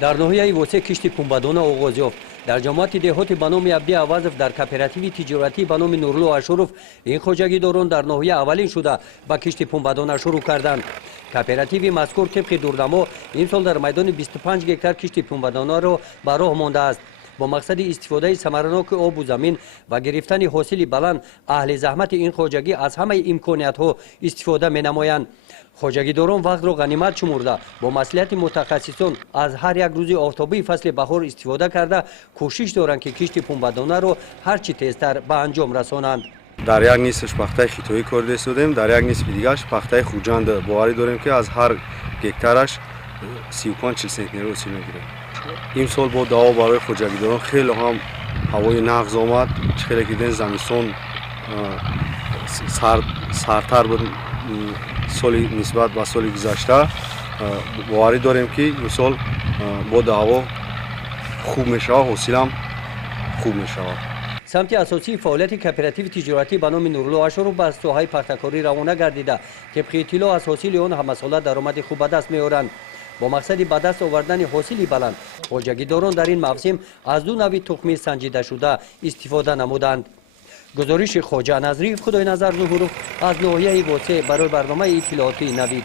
در ناحیه وسع کشت پنبه‌دانه آغاز یافت. در جماعت دهات به نام عبدی عوضف در کوپراتیو تجارتی به نام نورلو اشرف این خواجگیداران در ناحیه اولین شده به کشت پنبه‌دانه شروع کردند. کوپراتیو مذکور طبق دورنما این سال در میدان 25 گکتار کشت پنبه‌دانه را به راه مانده است. با مقصد استفاده ثمرناک آب و زمین و گرفتن حاصل بلند، اهل زحمت این خواجگی از همه امکانات ها استفاده می نمایند. خواجگیداران وقت را غنیمت شمرده با مصلحت متخصصان از هر یک روز آفتابی فصل بهار استفاده کرده کوشش دارند که کشت پنبه‌دانه را هر چی تیزتر به انجام رسانند. در یک نصفش پخته خیتویی کرده شدیم، در یک نصف دیگرش پخته خوجند باوری داریم که از هر گکتارش 35-40 سانتی متر حاصل میگیره. این سال با دعوا برای خواجگیداران خیلی هم هوای نغز آمد، خیلی که دن زمستان سردتر بود سالی نسبت به سال گذشته. باوری داریم که این سال با دعوا خوب میشه، حاصل هم خوب میشه. سمت اساسی فعالیت کوپراتیو تجارتی به نام نورلو اشرف به ساحه پخته‌کاری روانه گردیده. طبق اطلاع از حاصل آن هم مسئولان درآمد خوب به دست می‌آورند. با مقصد به دست آوردن حاصل بلند، خواجگیداران در این موسم از دو نوع تخم سنجیده شده استفاده نمودند. گزارش خواجه نظری خدای نظر ظهورov از ناحیه واسع برای برنامه اطلاعاتی نوید.